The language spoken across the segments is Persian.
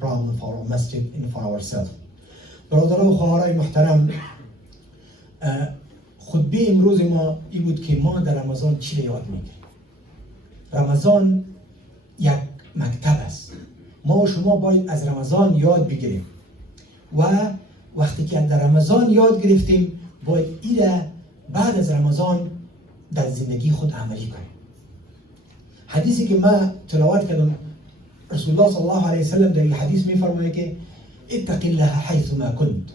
for our masjid and for ourselves. برادران و خواهرای محترم، خطبه امروز ما این بود که ما در رمضان چی را یاد میگیریم. رمضان یک مکتب است. ما و شما باید از رمضان یاد بگیریم و وقتی که در رمضان یاد گرفتیم باید این را بعد از رمضان در زندگی خود عملی کنیم. حدیثی که ما تلاوت کردم، رسول الله صلی الله علیه وسلم در این حدیث میفرماید که اتق الله حيث ما كنت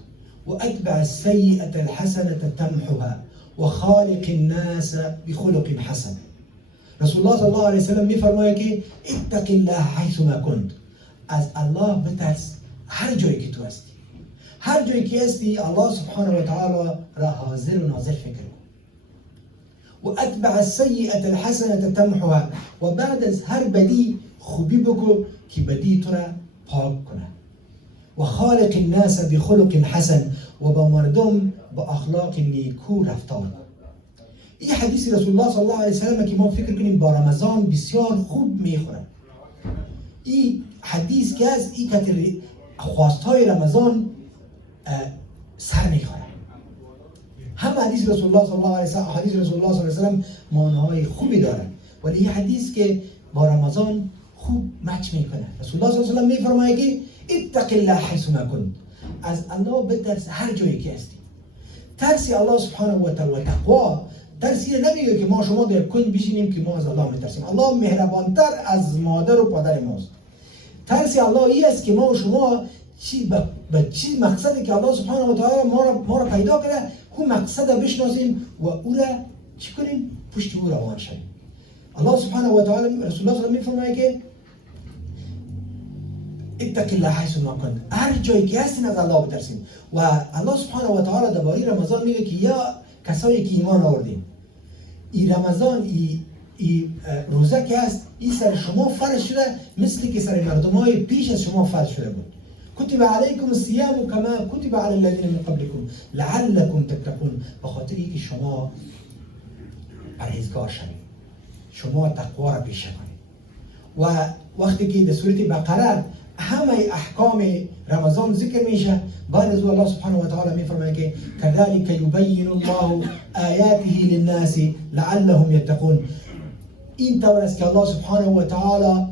واتبع السيئة الحسنة تمحها وخالق الناس بخلق حسن. رسول الله صلی الله علیه وسلم میفرماید که اتق الله حيث ما كنت، از الله بترس هر جایی که تو هستی. هر جایی که هستی الله سبحانه و تعالی را حاضر و ناظر فکر کن. و اتبع السیئة الحسنة تمحها، و بعد از هر بدی خوبی بگو که بدی تو را پاک کنه. و خالق الناس بخلق حسن، و با مردم با اخلاق نیکو رفتار کن. این حدیث رسول الله صلی الله علیه وسلم که ما فکر کنیم با رمضان بسیار خوب میخوره. این حدیث که از این کتر خواستهای رمضان سر میخوره. هم حدیث رسول الله صلی الله علیه وسلم معناهای خوبی داره، ولی این حدیث که با رمضان خوب مچ میکنه. رسول الله صلی الله علیه وسلم میفرماید که اتق الله حيث ما كنت، از الله بترس هر جایی که هستی. ترسی الله سبحانه و تعالی، تقوا ترسی نمیگه که ما شما در کنج بشینیم که ما از الله میترسیم. الله مهربانتر از مادر و پدر ماست. ترسی الله این است که ما و شما به چی مقصدی که الله سبحانه و تعالی ما را پیدا کرده، اون مقصد بشناسیم و او را چی کنیم؟ پشت او روان شویم. الله سبحانه و تعالی رسول الله صلی الله علیه و آله میفرماید که اتق الله حيث ما كنت، هر جایی که هستین از الله بترسین. و الله سبحانه و تعالی درباره رمضان میگه که یا کسایی که ایمان آوردین، این رمضان این روزه که هست این سر شما فرض شده مثل که سر مردمای پیش از شما فرض شده بود. کتب علیکم الصیام کما کتب علی الذین من قبلکم لعلکم تتقون، به خاطر اینکه شما پرهیزگار شوید، شما تقوا را پیشه کنید. و وقتی که در سوره بقره همه احکام رمضان ذکر میشه، بعد از الله سبحانه و تعالی میفرماید که كذلك يبين الله آیاته للناس لعلهم يتقون. این طور است که الله سبحانه و تعالی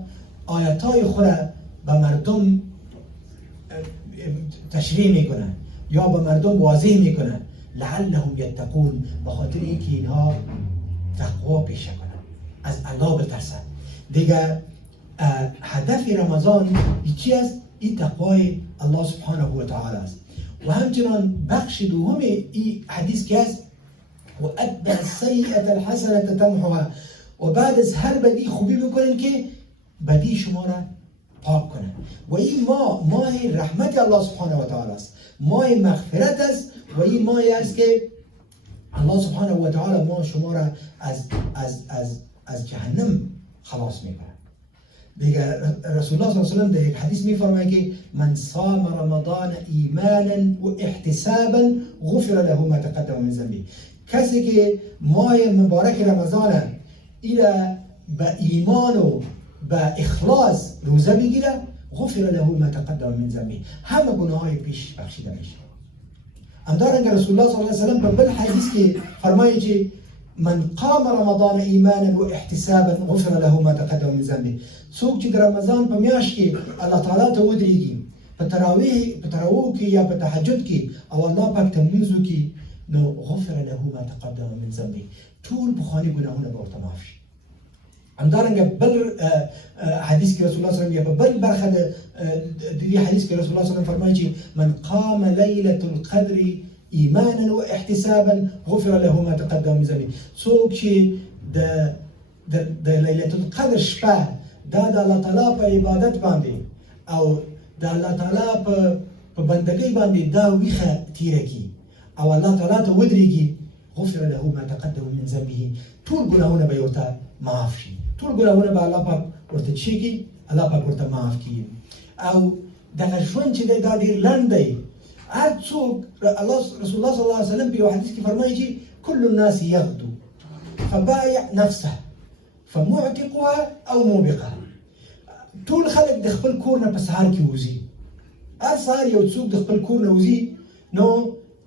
آیاتای خود به مردم تشریح میکنه یا به مردم واضح میکنه، لعلهم يتقون، به خاطر اینکه اینها تقوا پیشه کنن، از الله بترسن. دیگه هدف رمضان چی است؟ این تقوای الله سبحانه و تعالی است. و همچنان بخش دوم این حدیث که است و اتبع السیئة الحسنة تمحها، و بعد از هر بدی خوبی بکنین که بدی شما را پاک کنه. و این ماه رحمت الله سبحانه و تعالی است، ماه مغفرت است، و این ماهی است که الله سبحانه و تعالی ما شما را از جهنم خلاص میکنه. دیگه رسول الله صلی الله علیه و سلم در یک حدیث میفرماید که من صام رمضان ایمانا و احتسابا غفر له ما تقدم من ذنبه. کسی که ماه مبارک رمضان ایره به ایمان و به اخلاص روزه بگیره، غفر له ما تقدم من ذنبه، همه گناههای پیش بخشیده میشه. همدارنگ رسول الله صلی الله علیه و سلم به حدیث که فرماید که من قام رمضان ایمانا و احتسابا غفر له ما تقدم من ذنبه. څوک چې د رمضان په میاشت کې الله تعالی ته ودرېږي، په تراویح کې یا په تهجد کې او الله پاک ته لمونځ وکړي، نو غفر له ما تقدم من ذنبه، ټول پخواني ګناهونه به ورته معاف شي. همدارنګه بل حدیث کې رسول الله صلی الله علیه و سلم یا په بل برخه د دې حدیث کې رسول الله صلی الله علیه و سلم فرمایي چې من قام لیلة القدر ایمانا و احتسابا غفر له ما تقدم من ذنبه. څوک چې د لیلة القدر شپه دا د الله تعالی په عبادت باندې او د الله تعالی په بندګۍ باندې دا ویخه تیره کی او الله تعالی ته ودرېږي، غفر له ما تقدم من ذنبه، ټول ګناهونه به ورته معاف شي، ټول ګناهونه به الله پاک ورته چی کی، الله پاک ورته معاف کی. او دغه ژوند چې دا ډېر لنډ دی. هر څوک رسول الله صلی الله علیه وسلم په یو حدیث کې فرمایي چې کل الناس یغدو فبایع نفسه فمعتقها او موبقها. ټول خلک د خپل کور نه په سهار کې وځي، هر سهار یو څوک د خپل کور نه وځي، نو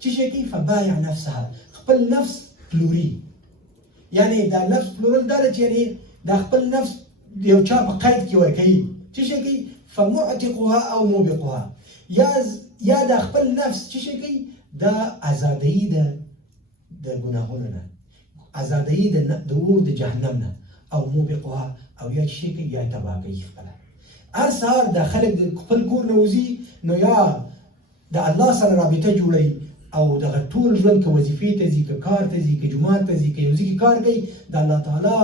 څه شي کوي؟ فبایع نفسها، خپل نفس پلوري. یعنی دا نفس پلورل دا ده چې یعنی دا خپل نفس یو چا په قید کې ورکوي. څه شي کوي؟ فمعتقها او موبقها، یا دا خپل نفس څه شي کوي؟ دا ازادي ده د ګناهونو نه، ازادي د اور د جهنم نه، او موبقها او یا څه شي کوي؟ یا تباه کوي خپله. هر سهار دا خلک د خپل کور نه وځي، نو یا د الله سره رابطه جوړوي او دغه ټول ژوند که وظیفې ته ځي، که کار ته ځي، که جومات ته ځي، که یو ځای کې کار کوي، د الله تعالی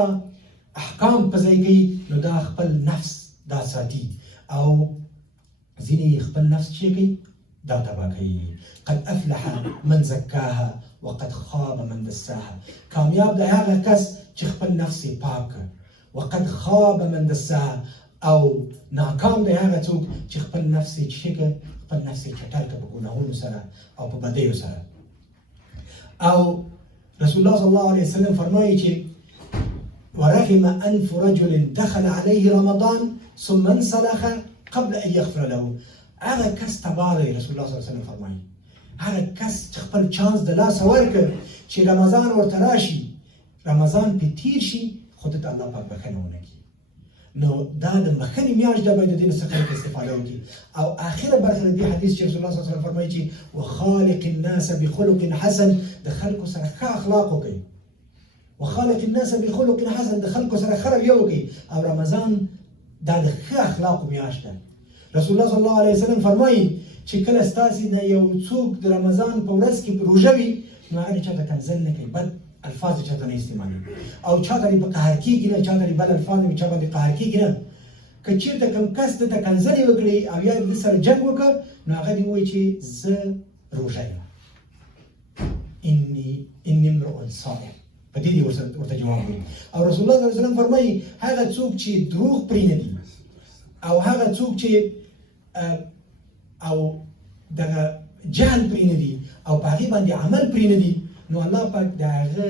احکام په ځای کوي، نو دا خپل نفس دا ساتي. او ځینې خپل نفس چې کوي؟ دا تباه کوي. قد افلح من زکاها وقد خاب من دساها، کامیاب دی هغه کس چې خپل نفس یې پاک کړ. وقد خاب من دساها، او ناکام دی هغه څوک چې خپل نفس یې څه کړ؟ خپل نفس یې چټل کړ په ګناهونو سره او په بدیو سره. او رسول الله صلی الله علیه وسلم فرمایي چې ورغم انف رجل دخل عليه رمضان ثم انسلخ قبل ان يغفر له، هغه کس تباه دی. رسول الله صلی الله علیه وسلم فرمایي هغه کس چې خپل چانس د لاسه ورکړ چې رمضان ورته راشي، رمضان پې تیر شي، خو دته الله پاک بښنه ونه کړي. نو دا د مخنی میاشت ده، باید د دې نه څخه خلک استفاده وکړي. او آخره برخه د دې حدیث چې رسول الله صلی الله علیه وسلم فرمایي چې وخالق الناس بخلق حسن، د خلکو سره ښه اخلاق وکړي. وخالق الناس بخلق حسن، د خلکو سره ښه رویه وکړي. او رمضان دا د ښه اخلاقو میاشت ده. رسول الله صلی الله علیه وسلم فرمایي چې کله ستاسې نه یو څوک د رمضان په ورځ کې روژه وي، نو هغه چاته کنځل نه کوي، بد الفاظ چاته نه استعمالوي، او چاته په قهر کېږي نه، چاته بل الفاظ نه چا باندې قهر کېږي نه. که چېرته کوم کس دته کنځلې وکړي او یا د سره جنګ وکړ، نو هغه دې ووایي چې زه روژه یم، اني امرؤ صائم، په دې دې ورته جواب وایي. او رسول الله صلی الله علیه وسلم فرمایي هغه څوک چې دروغ پرېنږدي، او هغه څوک چې او دغه جهل پرېنږدي او په هغې باندې عمل پرېنږدي، نو الله پاک د هغه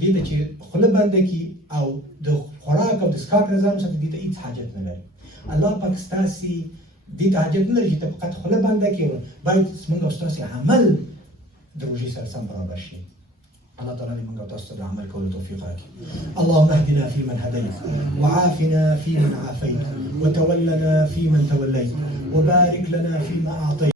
دې ته چې خوله بنده کړي او د خوراک او د څښاک نظام سره دې ته هېڅ حاجت نه لري. الله پاک ستاسې دې ته حاجت نه لري چې ته فقط خوله بنده کړې، باید زموږ او ستاسې عمل د روژې سره سم برابر شي. الله تعالی دې موږ او تاسو ته د عمل کولو توفیق راکړي. اللهم اهدنا فيمن هديت، وعافنا فيمن عافيت، وتولنا فيمن توليت، وبارك لنا فيما أعطيت.